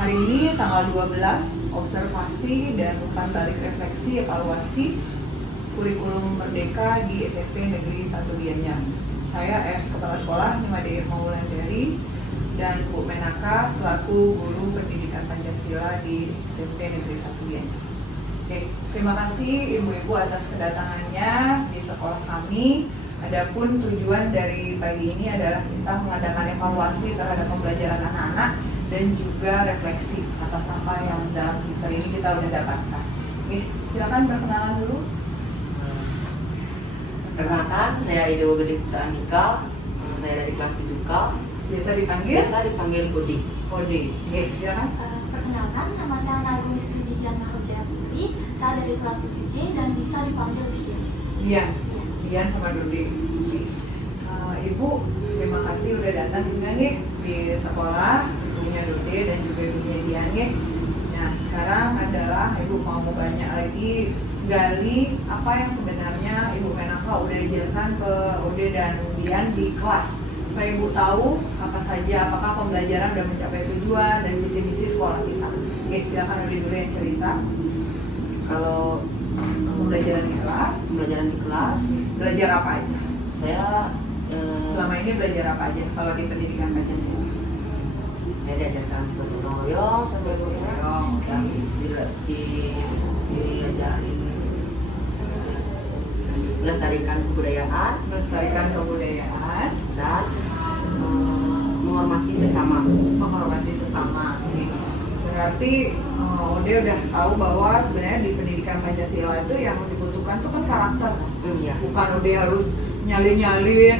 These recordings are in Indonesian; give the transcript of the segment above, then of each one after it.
hari ini tanggal 12, observasi dan umpan balik refleksi evaluasi kurikulum merdeka di SMP Negeri 1 Gianyar. Saya Kepala Sekolah Nimade Irma Wulandari dan Bu Menaka selaku Guru Pendidikan Pancasila di SMP Negeri 1 Gianyar. Oke, terima kasih Ibu-Ibu atas kedatangannya di sekolah kami. Adapun tujuan dari pagi ini adalah kita mengadakan evaluasi terhadap pembelajaran anak-anak dan juga refleksi atas apa yang dalam semester ini kita sudah dapatkan. Oke, silakan perkenalan dulu. Perkenalkan, saya Idewo Gede Putra Andika. Saya dari kelas 7K. Biasa dipanggil Kodi. Kodi. Oke, silakan. Perkenalkan, nama saya Nagum Sri Dian Mahardjaya Putri. Saya dari kelas 7J dan bisa dipanggil Dian. Dian sama Dodi. Ibu, terima kasih udah datang juga nih di sekolah, ibunya Dodi dan juga ibunya Dian nih. Nah, sekarang adalah Ibu mau banyak lagi gali apa yang sebenarnya Ibu Menaka udah dijelaskan ke Ode dan Dian di kelas. Supaya Ibu tahu apa saja, apakah pembelajaran udah mencapai tujuan dan visi-misi sekolah kita. Oke, silakan Ode dulu yang cerita. Kalau Pembelajaran di kelas, belajar apa aja? Saya Selama ini belajar apa aja kalau di pendidikan Pancasila? saya diajarkan bergotong royong sampai dan diajarin melestarikan kebudayaan dan menghormati sesama. Berarti Ode udah tahu bahwa sebenarnya di pendidikan Pancasila itu yang dibutuhkan itu kan karakter. Ya. Bukan Ode harus nyalin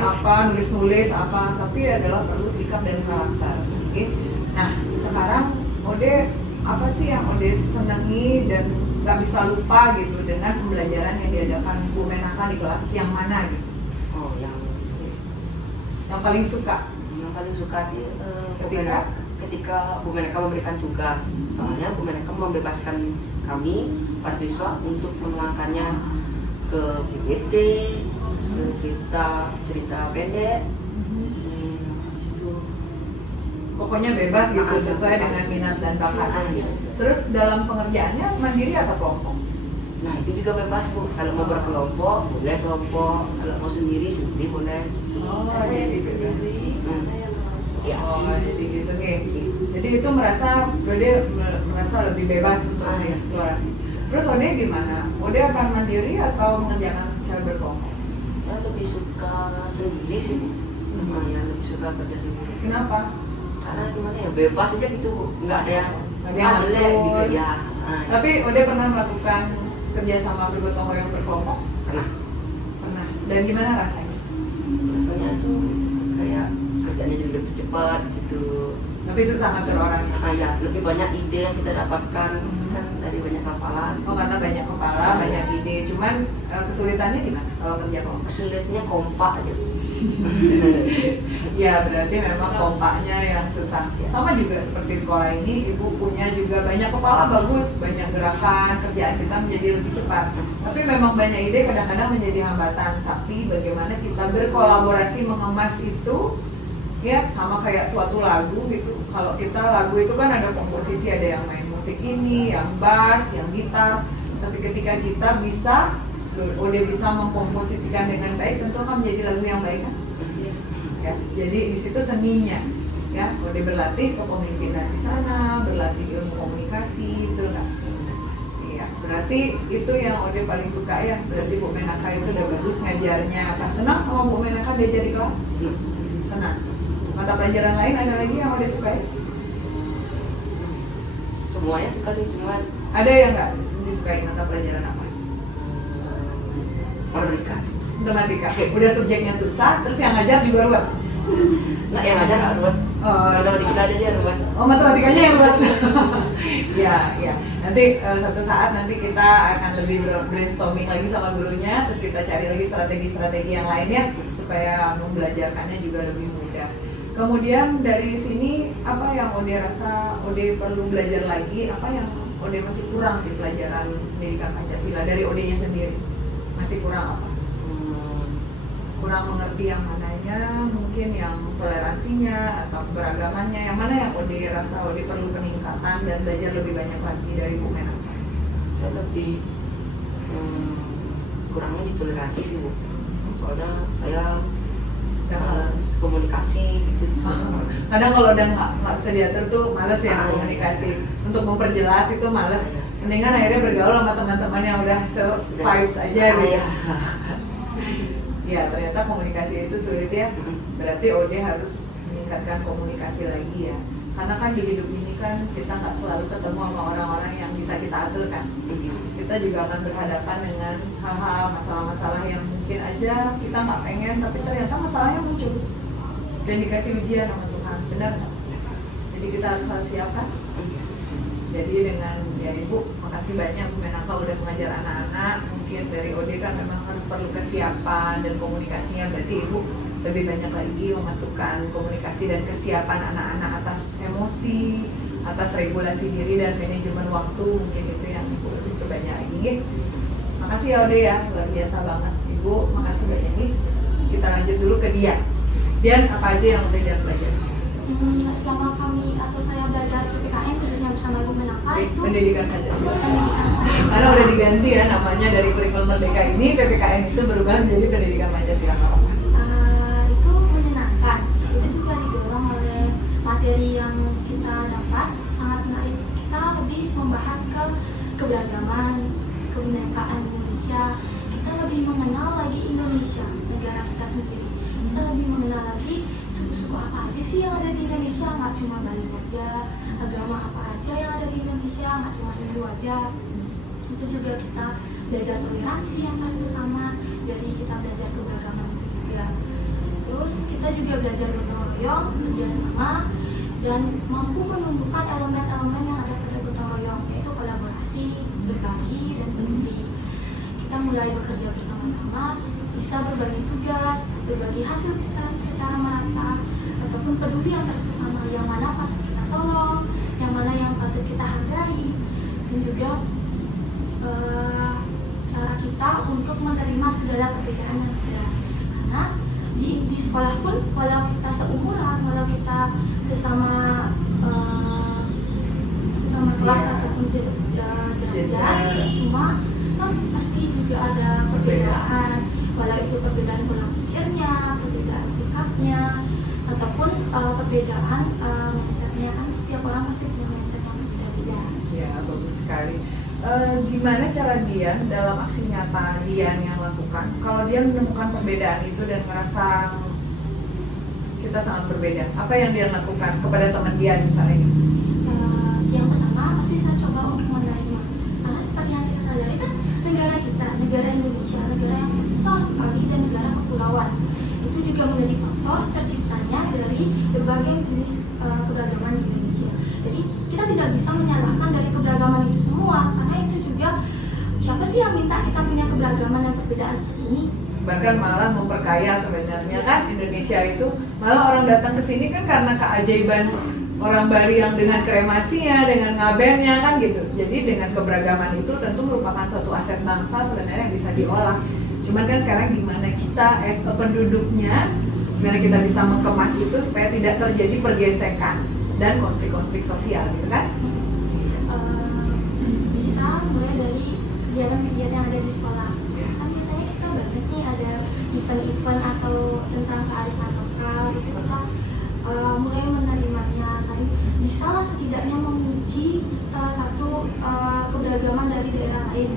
apa, nulis apa, tapi adalah perlu sikap dan karakter. Oke. Nah, sekarang Ode apa sih yang Ode senangi dan nggak bisa lupa gitu dengan pembelajaran yang diadakan Bu Menaka di kelas yang mana gitu? Oh, Yang paling suka di ketika Bu Menaka memberikan tugas. Soalnya Bu Menaka membebaskan kami para siswa untuk menuangkannya ke PPT, ke cerita pendek. Pokoknya bebas gitu sesuai dengan minat dan bakat. Terus dalam pengerjaannya mandiri atau kelompok? Nah, itu juga bebas Bu. Kalau mau berkelompok boleh kelompok, kalau mau sendiri boleh. Jadi gitu. Ya. Jadi gitu nih. Jadi itu merasa lebih bebas untuk mengeksplorasi. Terus Ode gimana? Ode akan mandiri atau mengerjakan secara berkelompok? Saya lebih suka sendiri sih Bu. Lumayan lebih suka kerja sendiri. Kenapa? Karena gimana ya, bebas aja gitu Bu. Nggak ada yang ngatur gitu ya. Tapi Ode pernah melakukan kerja sama bergotong royong berkelompok? Pernah. Dan gimana rasanya? Rasanya tuh kayak kerjanya jadi lebih cepat gitu. Tapi susah ngatur orangnya. Ya, lebih banyak ide yang kita dapatkan kan dari banyak kepala. Oh, karena banyak kepala, banyak ide. Cuman kesulitannya gimana kalau kerja kelompok? Kesulitannya kompak aja. Ya, berarti memang kompaknya yang susah. Sama juga seperti sekolah ini, Ibu punya juga banyak kepala bagus, banyak gerakan, kerjaan kita menjadi lebih cepat. Tapi memang banyak ide kadang-kadang menjadi hambatan. Tapi bagaimana kita berkolaborasi mengemas itu, ya sama kayak suatu lagu gitu. Kalau kita lagu itu kan ada komposisi, ada yang main musik ini, yang bass, yang gitar. Tapi ketika kita udah bisa mengkomposisikan dengan baik, tentu akan menjadi lagu yang baik kan? Ya, jadi di situ seninya, ya, udah berlatih kepemimpinan di sana, berlatih ilmu komunikasi, itu kan? Iya, berarti itu yang Ode paling suka ya. Berarti Bu Menaka itu udah bagus ngajarnya. Kan senang sama Bu Menaka belajar di kelas? Senang. Mata pelajaran lain ada lagi yang Ode sukai? Semuanya suka sih, cuman ada yang nggak disukai mata pelajaran apa? Matematika. Udah subjeknya susah, terus yang ngajar juga ruwet. Nggak, yang ngajar nggak ruwet. Matematika aja dia ruwet. Oh, matematikanya yang ruwet. Ya. Nanti satu saat nanti kita akan lebih brainstorming lagi sama gurunya, terus kita cari lagi strategi-strategi yang lainnya supaya membelajarkannya juga lebih mudah. Kemudian dari sini apa yang Ode rasa Ode perlu belajar lagi, apa yang Ode masih kurang di pelajaran pendidikan Pancasila dari Ode-nya sendiri? Masih kurang apa? kurang mengerti yang mananya, mungkin yang toleransinya atau keberagamannya, yang mana yang Ode rasa Ode perlu peningkatan dan belajar lebih banyak lagi dari Bu Menaka? Saya lebih kurangnya di toleransi sih Bu, soalnya saya malas komunikasi gitu. Kadang kalau udah nggak bisa diatur tuh males ya komunikasi. Untuk memperjelas itu males. Mendingan akhirnya bergaul sama teman-teman yang udah vibes aja gitu. Ya ternyata komunikasi itu sulit ya. Berarti Ode harus meningkatkan komunikasi lagi ya. Karena kan di hidup ini kan kita nggak selalu ketemu sama orang-orang yang bisa kita atur kan. Kita juga akan berhadapan dengan hal-hal, masalah-masalah yang mungkin aja kita nggak pengen, tapi ternyata masalahnya muncul dan dikasih ujian sama Tuhan, benar nggak? Jadi kita harus siapkan. Jadi dengan ya Ibu, makasih banyak Bu Menaka udah mengajar anak-anak. Mungkin dari Ode kan memang harus perlu kesiapan dan komunikasinya. Berarti Ibu lebih banyak lagi memasukkan komunikasi dan kesiapan anak-anak atas emosi, atas regulasi diri dan manajemen waktu. Mungkin itu yang Ibu lebih banyak lagi. Makasih ya Ode ya, luar biasa banget Ibu. Makasih banyak nih. Kita lanjut dulu ke Dian. Dian, apa aja yang udah Dian pelajari? Selama kami atau saya belajar PPKN khususnya bersama Bu Menaka itu pendidikan Pancasila. Karena udah diganti ya namanya, dari kurikulum Merdeka ini PPKN itu berubah menjadi pendidikan Pancasila. Itu menyenangkan. Itu juga didorong oleh materi yang kita dapat, sangat menarik. Kita lebih membahas ke keberagaman, kebinekaan Indonesia. Kita lebih mengenal lagi Indonesia, negara kita sendiri. Kita lebih mengenal lagi suku-suku apa aja sih yang ada di Indonesia, nggak cuma Bali aja, agama apa aja yang ada di Indonesia, nggak cuma Hindu aja. Itu juga kita belajar toleransi yang pasti sama, dari kita belajar keberagaman itu juga. Terus kita juga belajar gotong royong, kerjasama, dan mampu menumbuhkan elemen-elemen yang ada pada gotong royong, yaitu kolaborasi, berbagi, dan peduli. Kita mulai bekerja bersama-sama, bisa berbagi tugas, berbagi hasil secara merata, ataupun peduli antar sesama, yang mana patut kita tolong, yang mana yang patut kita hargai, dan juga cara kita untuk menerima segala perbedaan yang ada. Karena di sekolah pun, walau kita seumuran, walau kita sesama kelas ataupun derajat, cuma kan pasti juga ada perbedaan, walau itu perbedaan pola pikirnya, perbedaan sikapnya, ataupun perbedaan mindsetnya. Kan setiap orang pasti punya mindset yang berbeda-beda. Ya, bagus sekali. Gimana cara Dian dalam aksi nyata Dian yang lakukan? Kalau Dian menemukan perbedaan itu dan merasa kita sangat berbeda, apa yang Dian lakukan kepada teman Dian misalnya? Yang pertama pasti saya coba untuk menerima, karena seperti yang kita sadari kan negara kita, negara Indonesia, negara yang besar sekali dan negara kepulauan, itu juga menjadi faktor terciptanya dari berbagai jenis keberagaman di Indonesia. Jadi kita tidak bisa menyalahkan dari keberagaman itu semua, karena itu juga siapa sih yang minta kita punya keberagaman dan perbedaan seperti ini? Bahkan malah memperkaya sebenarnya kan Indonesia itu. Malah orang datang ke sini kan karena keajaiban orang Bali yang dengan kremasinya, dengan ngabennya kan gitu. Jadi dengan keberagaman itu tentu merupakan suatu aset bangsa sebenarnya yang bisa diolah. Cuman kan sekarang gimana kita as a penduduknya, gimana kita bisa mengemas itu supaya tidak terjadi pergesekan dan konflik-konflik sosial gitu kan? Bisa mulai dari kegiatan-kegiatan yang ada di sekolah. Kan biasanya kita banyak nih ada event-event atau tentang kearifan lokal gitu, kita mulai menerimanya, bisa lah setidaknya memuji salah satu keberagaman dari daerah lain.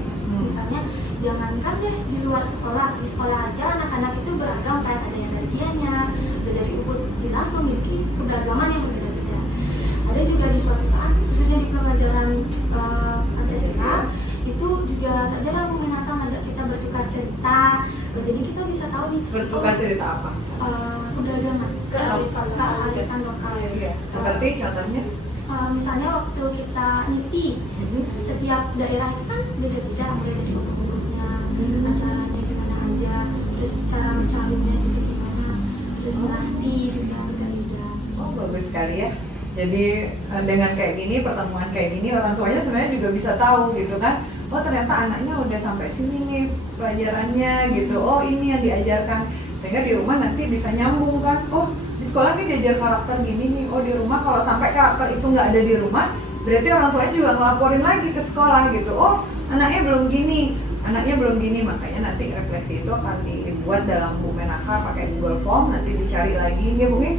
Misalnya jangankan deh di luar sekolah, di sekolah aja anak-anak itu beragam, kayak ada yang dari Gianyar, ada dari Ubud, jelas memiliki keberagaman yang berbeda-beda. Ada juga di suatu saat, khususnya di pembelajaran Pancasila, itu juga tak jarang mengenakan ngajak kita bertukar cerita. Jadi kita bisa tahu nih Bertukar cerita apa? Keberagaman, kearifan lokal. Seperti contohnya? Misalnya waktu kita nyepi, setiap daerah itu kan beda-beda, mulai dari umur-umurnya, acaranya gimana aja, terus cara mencalonnya juga gimana, terus pasti juga beda-beda. Oh, bagus sekali ya. Jadi dengan kayak gini, pertemuan kayak gini, orang tuanya sebenarnya juga bisa tahu gitu kan. Oh ternyata anaknya udah sampai sini nih pelajarannya gitu. Oh ini yang diajarkan. sehingga di rumah nanti bisa nyambung kan, oh di sekolah nih diajar karakter gini nih, oh di rumah kalau sampai karakter itu nggak ada di rumah berarti orang tuanya juga ngelaporin lagi ke sekolah gitu, oh anaknya belum gini, makanya nanti refleksi itu akan dibuat dalam Bu Menaka pakai Google Form, nanti dicari lagi, nggak mungkin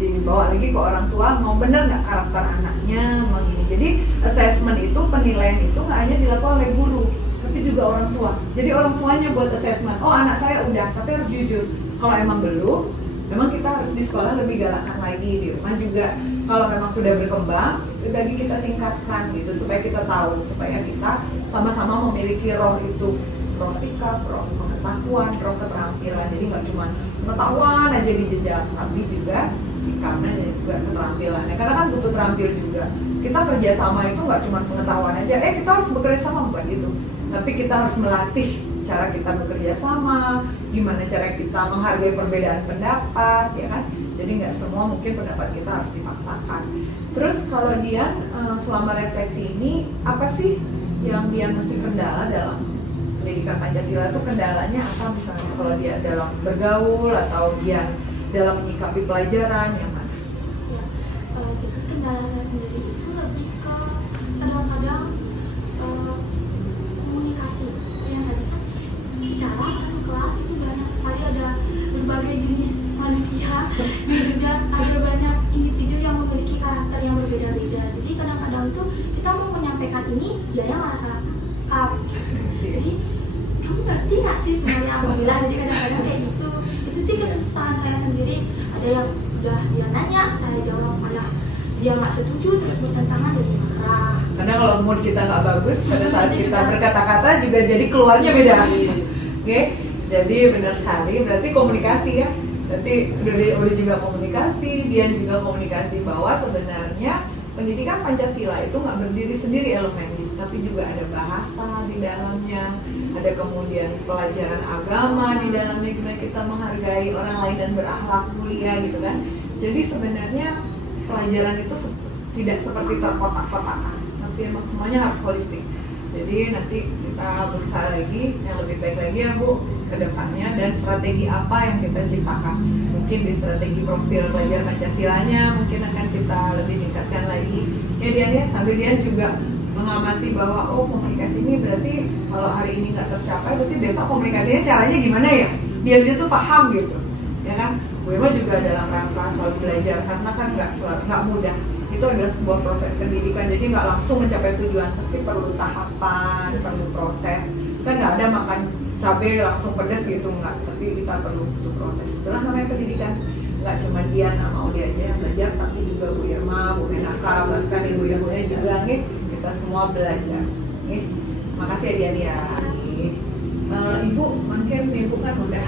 dibawa lagi ke orang tua, mau bener nggak karakter anaknya, mau gini. Jadi assessment itu, penilaian itu nggak hanya dilakukan oleh guru, tapi juga orang tua. Jadi orang tuanya buat assessment, oh anak saya udah, tapi harus jujur. Kalau emang belum, memang kita harus di sekolah lebih galakkan lagi, di rumah juga. Kalau memang sudah berkembang, itu lagi kita tingkatkan gitu, supaya kita tahu, supaya kita sama-sama memiliki roh itu, roh sikap, roh pengetahuan, roh keterampilan. Jadi nggak cuma pengetahuan aja dijejak, tapi juga sikapnya dan juga keterampilannya, karena kan butuh terampil juga. Kita kerjasama itu nggak cuma pengetahuan aja, kita harus bekerja sama, bukan gitu, tapi kita harus melatih cara kita bekerja sama, gimana cara kita menghargai perbedaan pendapat, ya kan. Jadi nggak semua mungkin pendapat kita harus dipaksakan. Terus kalau Dian selama refleksi ini apa sih yang Dian masih kendala dalam pendidikan Pancasila? Itu kendalanya apa misalnya kalau dia dalam bergaul atau Dian dalam menyikapi pelajaran yang mana? Ya, jadi kendala saya sendiri itu lebih ke kadang-kadang komunikasi. Seperti yang tadi kan, secara satu kelas itu banyak sekali ada berbagai jenis manusia dan juga ada banyak individu yang memiliki karakter yang berbeda-beda. Jadi kadang-kadang tuh kita mau menyampaikan ini, dia yang merasa lengkap. Jadi kamu ngerti nggak sih sebenarnya aku bilang? Jadi kadang-kadang kayak gitu. Itu sih kesusahan saya sendiri. Ada yang udah dia nanya, saya jawab, malah dia nggak setuju terus bertentangan, jadi marah. Karena kalau mood kita nggak bagus pada saat kita berkata-kata juga jadi keluarnya beda. Oke, jadi benar sekali. Berarti komunikasi ya. Berarti udah juga komunikasi, Dian juga komunikasi bahwa sebenarnya pendidikan Pancasila itu nggak berdiri sendiri elemennya, tapi juga ada bahasa di dalamnya, ada kemudian pelajaran agama di dalamnya, gimana kita menghargai orang lain dan berakhlak mulia gitu kan. Jadi sebenarnya pelajaran itu tidak seperti terkotak-kotakan, tapi emang semuanya harus holistik. Jadi nanti kita berusaha lagi yang lebih baik lagi ya Bu ke depannya, dan strategi apa yang kita ciptakan. Mungkin di strategi profil pelajar Pancasilanya mungkin akan kita lebih tingkatkan lagi. Ya Dian ya, sambil Dian juga mengamati bahwa oh komunikasi ini berarti kalau hari ini nggak tercapai, berarti besok komunikasinya caranya gimana ya? Biar dia tuh paham gitu, ya kan? Bu Irma juga dalam rangka selalu belajar, karena kan nggak mudah. Itu adalah sebuah proses pendidikan, jadi nggak langsung mencapai tujuan, pasti perlu tahapan, perlu proses. Kan nggak ada makan cabai langsung pedas gitu, nggak, tapi kita perlu butuh proses. Itulah namanya pendidikan. Nggak cuma Dian sama Odi aja yang belajar, tapi juga Bu Irma, Bu Menaka, bahkan ibu-ibunya juga nih, kita semua belajar. Nih, makasih ya Dian ya. Ibu, mungkin Ibu kan udah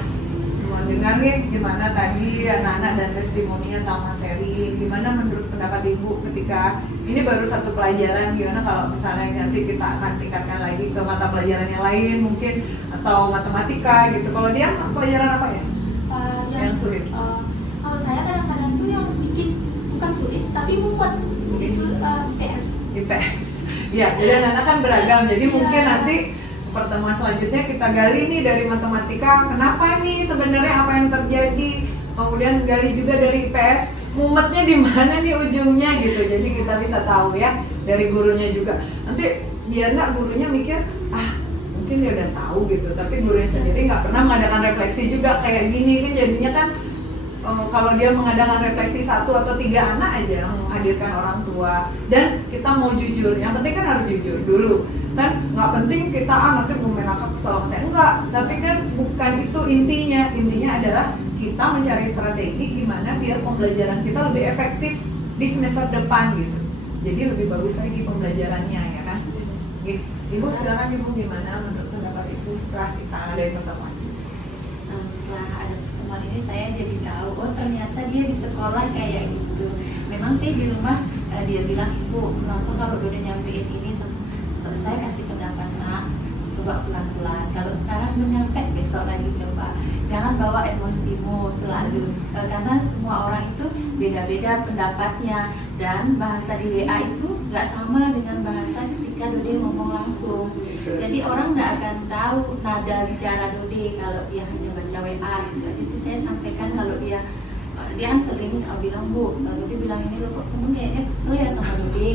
dengar nih gimana tadi anak-anak dan testimoninya tentang Mas Heri. Gimana menurut pendapat Ibu ketika ini baru satu pelajaran, gimana kalau misalnya nanti kita akan tingkatkan lagi ke mata pelajaran yang lain mungkin, atau matematika gitu. Kalau dia pelajaran apa ya? Yang sulit? Kalau saya kadang-kadang tuh yang bikin bukan sulit tapi mumet, itu IPS. IPS. Ya, jadi anak-anak kan beragam. Jadi mungkin nanti pertemuan selanjutnya kita gali nih dari matematika, kenapa nih sebenarnya apa yang terjadi, kemudian gali juga dari IPS, mumetnya di mana nih ujungnya gitu. Jadi kita bisa tahu ya dari gurunya juga. Nanti biar nggak gurunya mikir mungkin dia udah tahu gitu, tapi gurunya sendiri nggak pernah mengadakan refleksi juga kayak gini kan. Jadinya kan kalau dia mengadakan refleksi 1 atau 3 anak aja, menghadirkan orang tua, dan kita mau jujur, yang penting kan harus jujur dulu kan. Nggak penting kita nanti mau menakap kesalahan saya, enggak, tapi kan bukan itu intinya adalah kita mencari strategi gimana biar pembelajaran kita lebih efektif di semester depan gitu, jadi lebih bagus lagi pembelajarannya ya kan. Ibu silakan Ibu, gimana menurut pendapat Ibu setelah kita ada pertemuan? Setelah ada pertemuan ini saya jadi tahu, oh ternyata dia di sekolah kayak gitu. Memang sih di rumah dia bilang, Ibu kenapa kalau udah nyampein ini saya kasih pendapat, nak coba pelan-pelan, kalau sekarang belum nyampe besok lagi coba, jangan bawa emosimu selalu, karena semua orang itu beda-beda pendapatnya, dan bahasa di WA itu nggak sama dengan bahasa ketika Dode ngomong langsung. Jadi orang nggak akan tahu nada bicara Dode kalau dia hanya baca WA. Jadi sih saya sampaikan kalau dia kan sering bilang, Bu, Dode bilang ini loh, kok temen kayaknya kesel ya sama Dode.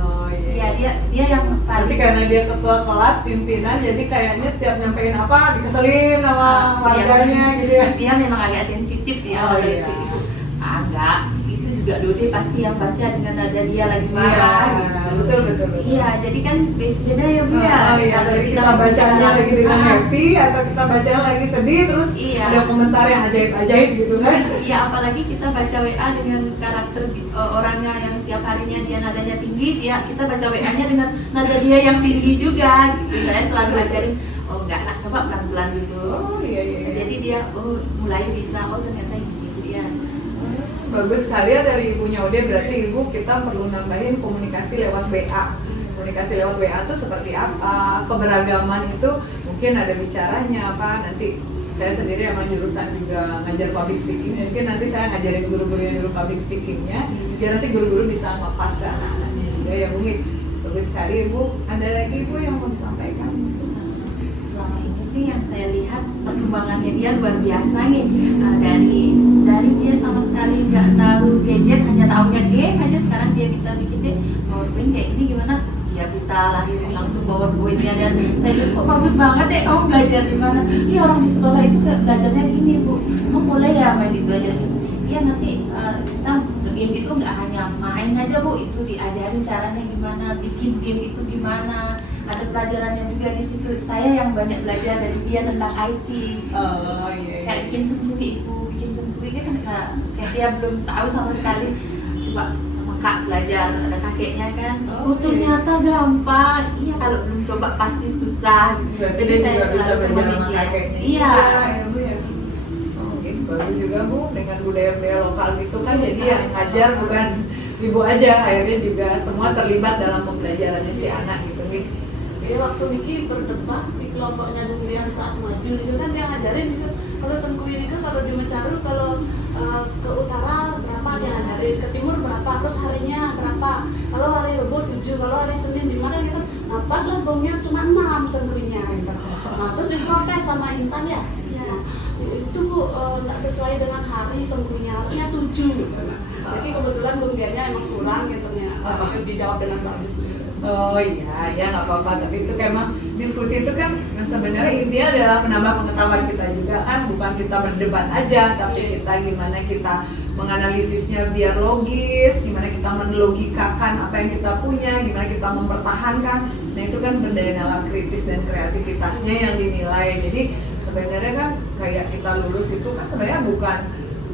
Oh iya. Ya dia yang Nanti karena dia ketua kelas, pimpinan, jadi kayaknya setiap nyampein apa dikeselin sama warganya gitu ya. Dia memang agak sensitif ya. Oh, kalau iya. Ibu. Agak itu juga Dode pasti yang baca dengan nada dia lagi marah. Iya, gitu. betul. Iya, jadi kan beda ya Bu ya. Oh, iya. Kalau Jadi kita bacanya lagi dengan happy atau kita bacanya lagi sedih, terus Iya. ada komentar yang ajaib-ajaib gitu kan. Iya, apalagi kita baca WA dengan karakter orangnya yang setiap harinya dia nadanya tinggi, ya kita baca WA-nya dengan nada dia yang tinggi juga. Gitu. Saya selalu ajarin, oh enggak, nak coba pelan-pelan dulu. Oh iya. Jadi dia mulai bisa, ternyata gitu dia. Bagus sekali ya dari Ibunya Ode, berarti Ibu kita perlu nambahin komunikasi lewat WA. Komunikasi lewat WA itu seperti apa? Keberagaman itu mungkin ada bicaranya apa, nanti saya sendiri emang jurusan juga ngajar public speaking, mungkin nanti saya ngajarin guru-guru yang dulu public speakingnya, biar nanti guru-guru bisa ngepas ke anak-anaknya juga ya Bu. Bagus sekali Ibu. Ada lagi Ibu yang mau disampaikan? Selama ini sih yang saya lihat perkembangannya dia luar biasa nih. Dari dia sama sekali nggak tahu gadget, hanya tahunya game aja, sekarang dia bisa bikin deh PowerPoint kayak ini gimana, dia bisa lahirin langsung PowerPoint-nya. Dan saya lihat kok bagus banget deh, kamu belajar di mana? Iya, orang di sekolah itu belajarnya gini Bu, kamu boleh ya main itu aja terus. Iya, nanti kita game itu nggak hanya main aja Bu, itu diajarin caranya gimana, bikin game itu gimana, ada pelajarannya juga di situ. Saya yang banyak belajar dari dia tentang IT. Oh iya. Kayak bikin sendiri Ibu, kan kayak dia belum tahu sama sekali. Coba sama Kak belajar, ada kakeknya kan. Oh ternyata gampang. Iya, kalau belum coba pasti susah. Berarti dia juga bisa belajar sama dia. kakeknya. Iya. Ya, Bu ya. Bagus juga Bu, dengan budaya-budaya lokal gitu kan, jadi yang ngajar bukan Ibu aja, akhirnya juga semua terlibat dalam pembelajarannya si anak gitu nih. Jadi waktu Niki berdebat di kelompoknya Bung Rian saat maju itu kan dia ngajarin gitu, kalau Sengkuwi ini kan kalau di Mecaru kalau ke utara berapa dia ngajarin, ke timur berapa, terus harinya berapa, kalau hari Rebo 7, kalau hari Senin 5 gitu. Nah pas lah Bungnya cuma 6 Sengkuwinya gitu. Nah terus diprotes sama Intan ya. Nah, itu Bu nggak sesuai dengan hari Sengkuwinya, harusnya 7 gitu. Nah, jadi kebetulan Bung Riannya emang kurang gitu ya, dijawab dengan bagus gitu. Oh iya, ya nggak apa-apa. Tapi itu kan emang diskusi itu kan sebenarnya intinya adalah menambah pengetahuan kita juga kan, bukan kita berdebat aja, tapi kita gimana kita menganalisisnya biar logis, gimana kita melogikakan apa yang kita punya, gimana kita mempertahankan. Nah itu kan berdaya nalar kritis dan kreativitasnya yang dinilai. Jadi sebenarnya kan kayak kita lulus itu kan sebenarnya bukan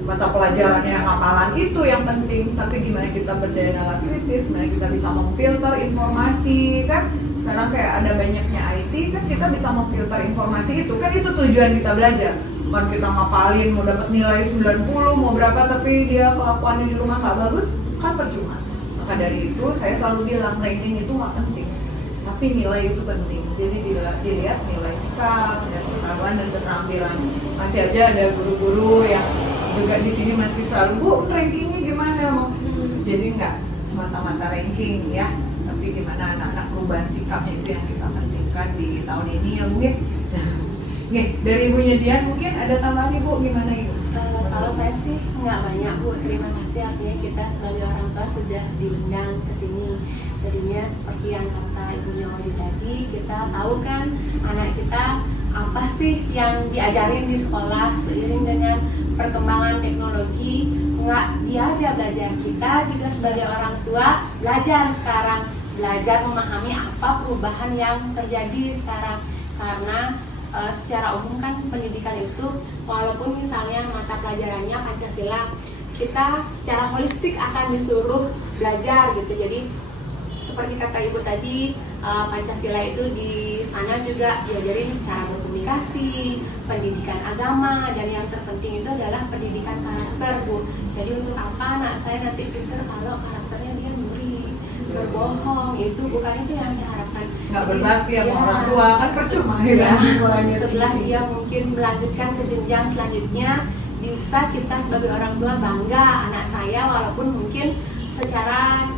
mata pelajaran yang hafalan itu yang penting, tapi gimana kita berdaya nalar kritis, gimana kita bisa memfilter informasi kan. Sekarang kayak ada banyaknya IT kan, kita bisa memfilter informasi itu kan, itu tujuan kita belajar. Bukan kita ngapalin mau dapat nilai 90 mau berapa tapi dia kelakuannya di rumah nggak bagus kan percuma. Maka dari itu saya selalu bilang ranking itu nggak penting, tapi nilai itu penting. Jadi dilihat nilai sikap dan pengetahuan dan keterampilan. Masih aja ada guru-guru yang juga di sini masih selalu, Bu, rankingnya gimana mau? Jadi nggak semata-mata ranking ya, tapi gimana anak-anak perubahan sikapnya itu yang kita pentingkan di tahun ini ya Bu ya. Nih, dari Ibunya Dian mungkin ada tambahan Ibu, gimana Ibu? Kalau saya sih nggak banyak Bu, terima kasih, artinya kita sebagai orang tua sudah diundang ke sini. Jadinya seperti yang kata Ibunya Wadi tadi, kita tahu kan anak kita apa sih yang diajarin di sekolah. Seiring dengan perkembangan teknologi, nggak dia aja belajar, kita juga sebagai orang tua belajar sekarang, belajar memahami apa perubahan yang terjadi sekarang. Karena secara umum kan pendidikan itu walaupun misalnya mata pelajarannya Pancasila, kita secara holistik akan disuruh belajar gitu. Jadi seperti kata Ibu tadi, Pancasila itu di sana juga diajarin cara berkomunikasi, pendidikan agama, dan yang terpenting itu adalah pendidikan karakter Bu. Jadi untuk apa anak saya nanti pinter kalau karakternya dia nyuri, berbohong, itu bukan itu yang saya harapkan. Nggak Jadi, berbakti sama ya, orang tua kan percuma gitu. setelah dia mungkin melanjutkan ke jenjang selanjutnya, bisa kita sebagai orang tua bangga anak saya walaupun mungkin secara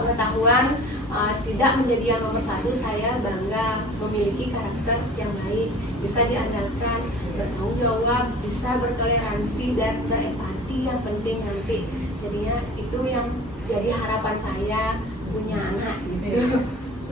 pengetahuan tidak menjadi yang nomor satu. Saya bangga memiliki karakter yang baik, bisa diandalkan, bertanggung jawab, bisa bertoleransi dan berempati yang penting nanti. Jadinya itu yang jadi harapan saya punya anak gitu.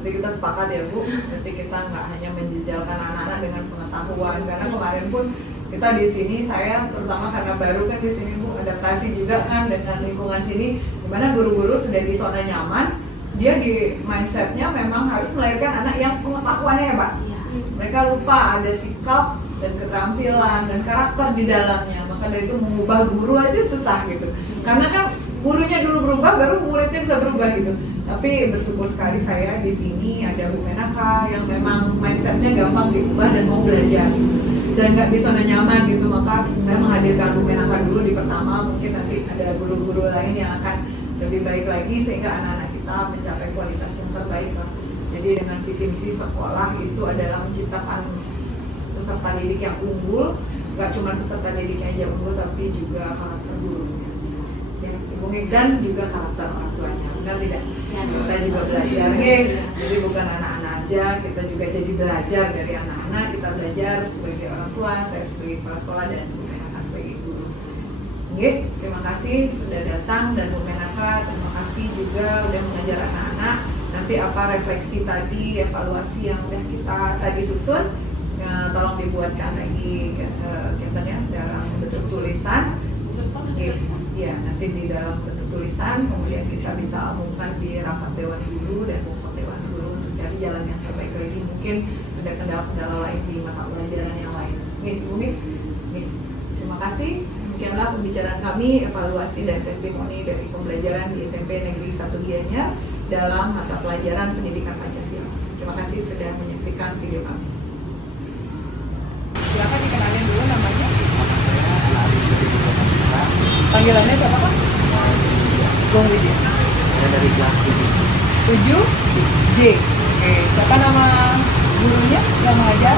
Nanti kita sepakat ya Bu, nanti kita nggak hanya menjejalkan anak-anak dengan pengetahuan, karena kemarin pun kita di sini, saya terutama karena baru kan di sini Bu, adaptasi juga kan dengan lingkungan sini, dimana guru-guru sudah di zona nyaman, dia di mindsetnya memang harus melahirkan anak yang pengetahuannya hebat. Iya. Mereka lupa ada sikap dan keterampilan dan karakter di dalamnya, maka dari itu mengubah guru aja susah gitu, karena kan gurunya dulu berubah, baru muridnya bisa berubah gitu. Tapi bersyukur sekali saya di sini ada Bu Menaka yang memang mindsetnya gampang diubah dan mau belajar gitu, dan nggak di zona nyaman gitu. Maka saya menghadirkan Bu Menaka dulu di pertama, mungkin nanti ada guru-guru lain yang akan lebih baik lagi sehingga anak-anak kita mencapai kualitas yang terbaik lah. Jadi dengan visi misi sekolah itu adalah menciptakan peserta didik yang unggul, nggak cuma peserta didiknya aja unggul, tapi juga karakter gurunya, ya, dan juga karakter orang tuanya, benar tidak? Ya, Kita juga belajar, jadi bukan anak-anak aja, kita juga jadi belajar dari anak-anak, kita belajar sebagai orang tua, saya sebagai kepala sekolah dan Bu Menaka sebagai guru. Terima kasih sudah datang, dan Bu Menaka terima kasih juga udah mengajar anak-anak. Nanti apa refleksi tadi, evaluasi yang udah kita tadi susun, tolong dibuatkan lagi katanya dalam bentuk tulisan. Ya, nanti di dalam bentuk tulisan, kemudian kita bisa umumkan di rapat Dewan Guru dan workshop Dewan Guru untuk cari jalan yang terbaik lagi. Mungkin ada kendala-kendala lain di mata pelajaran yang lain. Terima kasih. Demikianlah pembicaraan kami, evaluasi dan testimoni dari pembelajaran di SMP Negeri 1 Gianyar dalam mata pelajaran pendidikan Pancasila. Terima kasih sudah menyaksikan video kami. Silakan dikenalin dulu namanya. Panggilannya siapa Pak? Bung Widya. Saya dari kelas 7 J. Oke, siapa nama gurunya yang mengajar?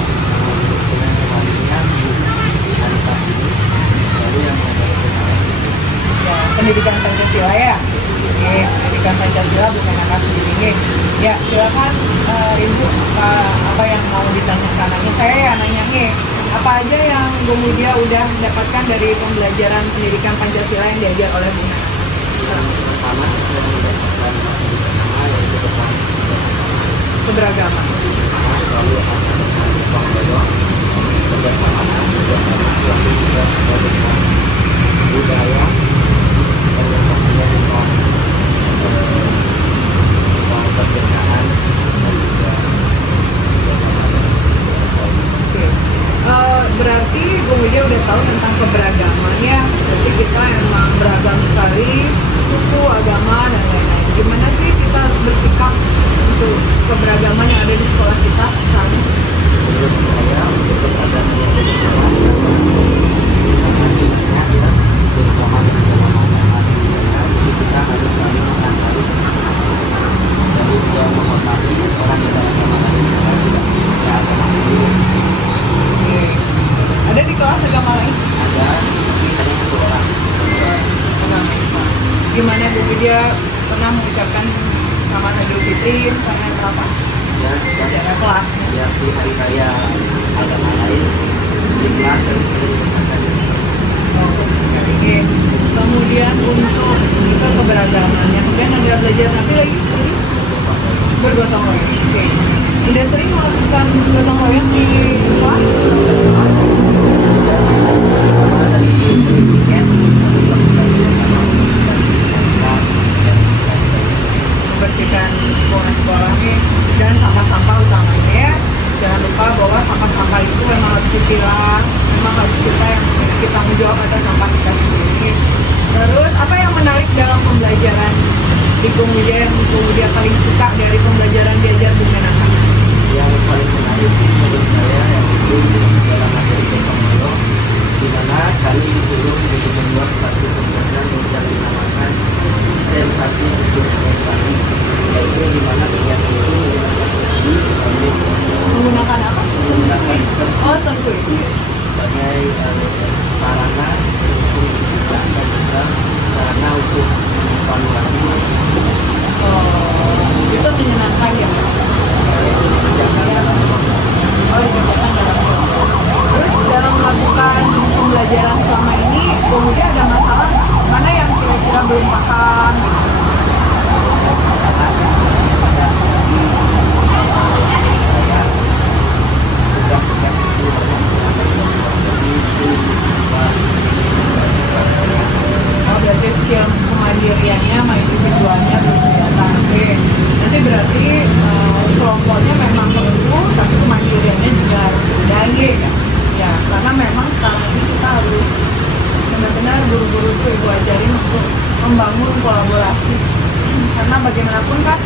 Ya, pendidikan Pancasila ya. Oke, pendidikan Pancasila bukan anak sendiri. Ya, silakan Rindu apa yang mau ditanyakan. Saya ya nanya apa aja yang Bung Widya udah dapatkan dari pembelajaran pendidikan Pancasila yang diajar oleh Bung? Pertama, saya mendapatkan pertama yaitu tentang keberagaman. Lalu kebersamaan, lalu juga tentang budaya, dan yang pastinya tentang kebersamaan dan juga berarti Bung Widya udah tahu tentang keberagamannya. Jadi kita emang beragam sekali, suku, agama, dan lain-lain. Gimana sih kita harus bersikap untuk keberagaman yang ada di sekolah kita sekarang? menurut saya untuk keberagaman yang ada di sekolah terutama di sekolah kita harus saling menghargai dari yang menghormati orang yang beragama lain juga tidak agama dulu. Ada di kelas agama lain? Ada, tapi hanya 1 orang. Gimana Bu Widya pernah mengucapkan selamat Idul Fitri misalnya berapa? Ya, Secara kelas. ya di hari raya agama lain di kelas dan Kemudian untuk kita keberagaman yang kemudian Anda belajar nanti lagi bergotong royong. Oke. Udah sering melakukan gotong royong di kelas? Membersihkan lingkungan sekolah nih dan sampah-sampah utamanya ya. Jangan lupa bahwa sampah-sampah itu memang harus dipilah, memang harus kita yang memiliki tanggung jawab atas sampah kita sendiri. Terus apa yang menarik dalam pembelajaran di Bung Widya yang Bung Widya paling suka dari pembelajaran diajar Bung Menaka? yang paling menarik menurut saya yaitu dalam materi gotong royong, di mana kami disuruh untuk membuat satu kegiatan yang dinamakan sensasi untuk kembali, yaitu di mana kegiatan itu Menggunakan apa? menggunakan Sengkuy. sebagai sarana untuk dan juga sarana untuk mengevaluasi membangun kolaborasi. Karena bagaimanapun kan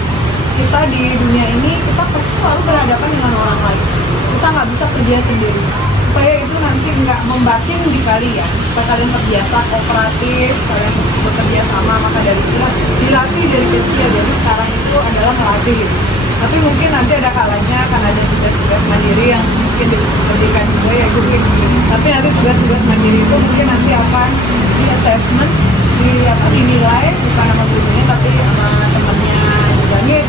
kita di dunia ini kita pasti selalu berhadapan dengan orang lain. Kita nggak bisa kerja sendiri. Supaya itu nanti nggak membatin di kalian, supaya kalian terbiasa kooperatif, kalian bekerja sama, maka dari itu dilatih dari kecil. Jadi sekarang itu adalah melatih gitu. Tapi mungkin nanti ada kalanya akan ada tugas-tugas mandiri yang mungkin diberikan juga ya guru. Tapi nanti tugas-tugas mandiri itu mungkin nanti akan di assessment, dinilai bukan sama gurunya tapi sama temannya juga nih.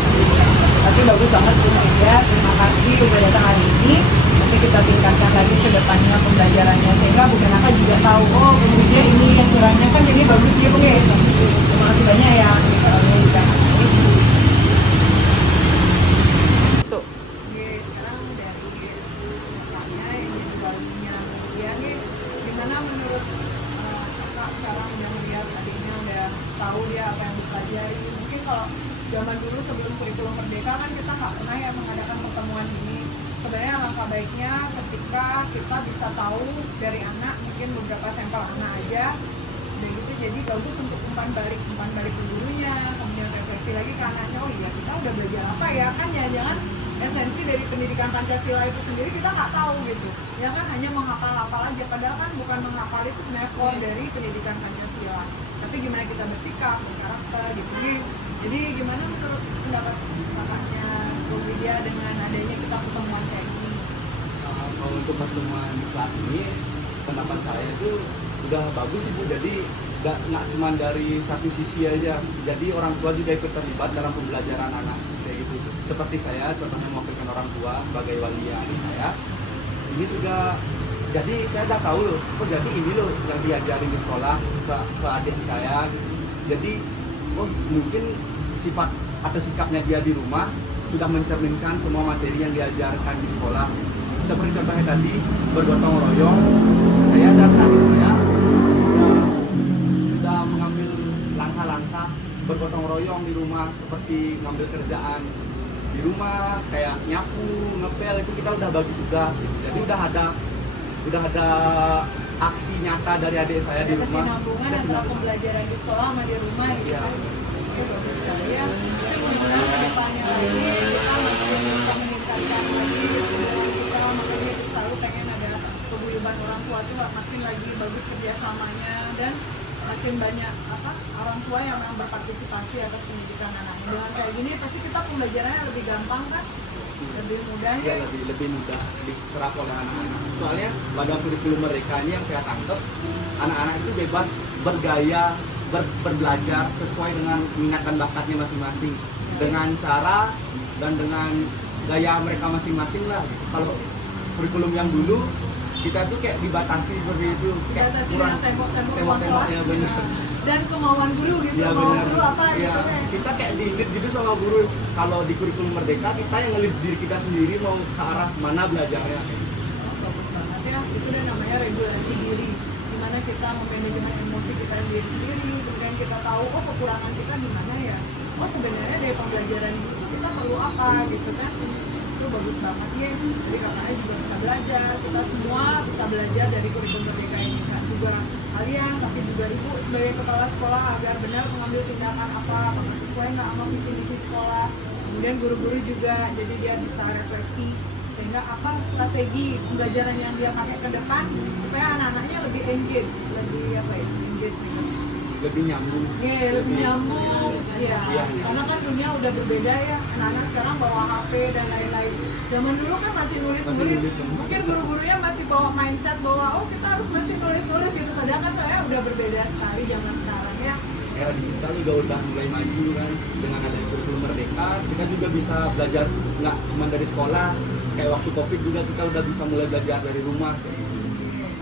Tapi bagus banget Bu Meida, terima kasih udah datang hari ini. Nanti kita tingkatkan lagi ke depannya pembelajarannya sehingga Bu Menaka juga tahu oh kemudian ini yang kurangnya kan ini bagus ya Bu ya. Terima kasih banyak ya kita tuh. Sekarang dari bapaknya yang jadi barunya dia nih gimana menurut kakak sekarang udah melihat adiknya udah tahu dia apa yang dipelajari. Mungkin kalau zaman dulu sebelum kurikulum merdeka kan kita nggak pernah ya mengadakan pertemuan ini. Sebenarnya langkah baiknya ketika kita bisa tahu dari anak mungkin beberapa sampel anak aja udah gitu jadi bagus untuk umpan balik ke gurunya, kemudian refleksi lagi ke anaknya, oh iya kita udah belajar apa ya kan jangan esensi dari pendidikan Pancasila itu sendiri kita nggak tahu gitu ya kan, hanya menghafal-hafal aja padahal kan bukan menghafal itu sebenarnya core dari pendidikan Pancasila, tapi gimana kita bersikap, berkarakter gitu nih. Jadi gimana menurut pendapat kakaknya Bu Widya dengan adanya kita pertemuan kayak ini? Kalau untuk pertemuan saat ini, pendapat saya itu udah bagus Ibu. Jadi nggak cuma dari satu sisi aja. Jadi orang tua juga ikut terlibat dalam pembelajaran anak kayak gitu. Seperti saya, contohnya mewakilkan orang tua sebagai wali adik saya. Ini juga jadi saya udah tahu loh. Oh jadi ini loh yang diajarin di sekolah ke adik saya. Gitu. Jadi oh mungkin sifat atau sikapnya dia di rumah sudah mencerminkan semua materi yang diajarkan di sekolah. Seperti contohnya tadi bergotong royong, saya dan adik saya sudah mengambil langkah-langkah bergotong royong di rumah seperti mengambil kerjaan di rumah kayak nyapu, ngepel itu kita udah bagi tugas. Jadi udah ada aksi nyata dari adik saya di rumah. Kesinambungan antara pembelajaran di sekolah sama di rumah gitu. Ya. Ya, mudah-mudahan ke depannya lagi kita makin bisa meningkatkan lagi kita makanya selalu pengen ada paguyuban orang tua tuh makin lagi bagus kerjasamanya dan makin banyak orang tua yang memang berpartisipasi atas pendidikan anaknya. Dengan kayak gini pasti kita pembelajarannya lebih gampang kan, lebih mudah Ya, lebih mudah diserap oleh anak-anak. Soalnya pada kurikulum mereka ini yang saya tangkap, anak-anak itu bebas bergaya, berbelajar sesuai dengan minat dan bakatnya masing-masing, dengan cara dan dengan gaya mereka masing-masing lah. Kalau kurikulum yang dulu kita tuh kayak dibatasi seperti itu, kayak kurang tembok-tembok ya benar. Dan kemauan guru gitu, Ya, kemauan benar. guru apa Ya, gitu kan. kita kayak di-lead gitu sama guru. Kalau di kurikulum merdeka kita yang nge-lead diri kita sendiri mau ke arah mana belajarnya. Bagus banget ya, itu udah namanya regulasi diri, dimana kita memanajemen emosi kita sendiri, kemudian kita tahu oh kekurangan kita di mana ya, oh sebenarnya dari pembelajaran itu kita perlu apa gitu kan. Itu bagus banget ya, jadi kakaknya juga bisa belajar, kita semua bisa belajar dari kurikulum merdeka ini kan, juga kalian tapi juga ibu sebagai kepala sekolah agar benar mengambil tindakan apa sesuai nggak sama visi sekolah. Kemudian guru-guru juga jadi dia bisa refleksi sehingga apa strategi pembelajaran yang dia pakai ke depan supaya anak-anaknya lebih engage, lebih engage gitu. Lebih nyambung. Iya, lebih nyambung. Iya. Iya. Karena kan dunia udah berbeda ya. Anak-anak sekarang bawa HP dan lain-lain. Zaman dulu kan masih nulis. Mungkin guru-gurunya masih bawa mindset bahwa oh kita harus masih nulis gitu. Padahal kan saya udah berbeda sekali zaman sekarang ya. Era digital juga udah mulai maju kan, dengan adanya kurikulum merdeka kita juga bisa belajar nggak cuma dari sekolah, kayak waktu COVID juga kita udah bisa mulai belajar dari rumah.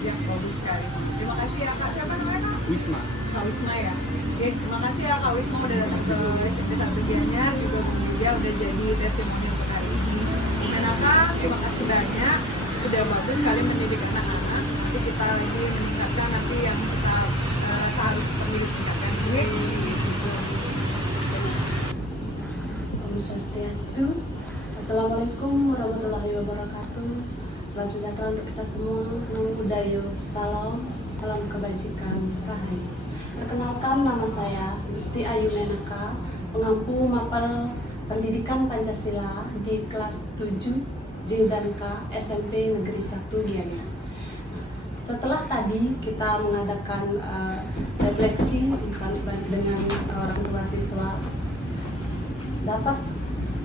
Ya, bagus sekali. Terima kasih ya Kak. Siapa namanya Kak? Wisma. Kak Wisma ya. Oke, terima kasih ya Kak Wisma udah datang ke satu dianya juga dia udah jadi testimoni untuk hari ini. Kak, terima kasih banyak sudah bagus sekali mendidik anak-anak. Jadi kita lagi meningkatkan nanti yang kita harus pendidikan ini. Om Swastiastu. Assalamualaikum warahmatullahi wabarakatuh. Selamat sejahtera untuk kita semua. Namo Buddhaya. Salam kebajikan. Rahayu. Perkenalkan, nama saya Gusti Ayu Menaka, pengampu mapel pendidikan Pancasila di kelas 7 J dan K SMP Negeri 1 Gianyar. Setelah tadi kita mengadakan refleksi dengan orang tua siswa, dapat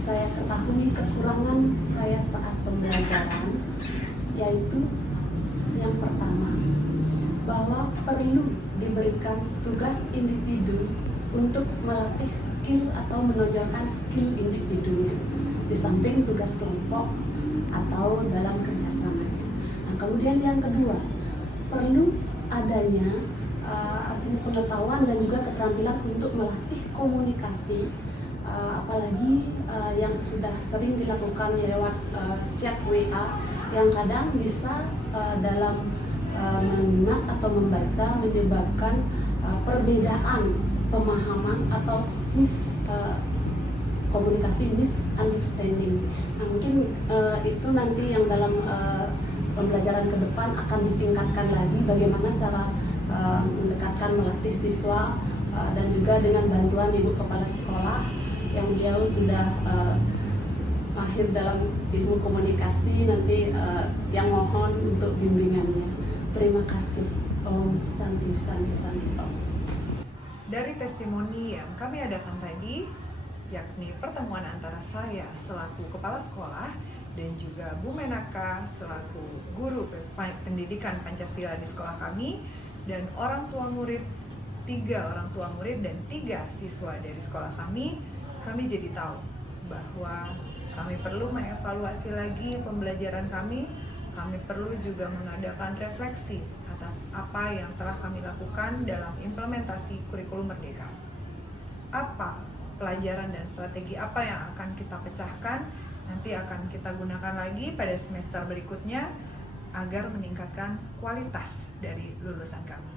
saya ketahui kekurangan saya saat pembelajaran, yaitu yang pertama, bahwa perlu diberikan tugas individu untuk melatih skill atau menonjolkan skill individunya di samping tugas kelompok atau dalam kerjasamanya. Nah, kemudian yang kedua, perlu adanya artinya pengetahuan dan juga keterampilan untuk melatih komunikasi, apalagi yang sudah sering dilakukan lewat chat WA yang kadang bisa dalam menyimak atau membaca menyebabkan perbedaan pemahaman atau komunikasi misunderstanding. Nah, mungkin itu nanti yang dalam pembelajaran ke depan akan ditingkatkan lagi bagaimana cara mendekatkan, melatih siswa dan juga dengan bantuan Ibu Kepala Sekolah yang beliau sudah mahir dalam ilmu komunikasi, nanti yang mohon untuk bimbingannya. Terima kasih. Om Santi Santi Santi Om. Dari testimoni yang kami adakan tadi, yakni pertemuan antara saya selaku kepala sekolah dan juga Bu Menaka selaku guru pendidikan Pancasila di sekolah kami, dan orang tua murid, 3 orang tua murid dan 3 siswa dari sekolah kami jadi tahu bahwa kami perlu mengevaluasi lagi pembelajaran kami perlu juga mengadakan refleksi atas apa yang telah kami lakukan dalam implementasi kurikulum Merdeka. Apa pelajaran dan strategi apa yang akan kita pecahkan, nanti akan kita gunakan lagi pada semester berikutnya agar meningkatkan kualitas dari lulusan kami.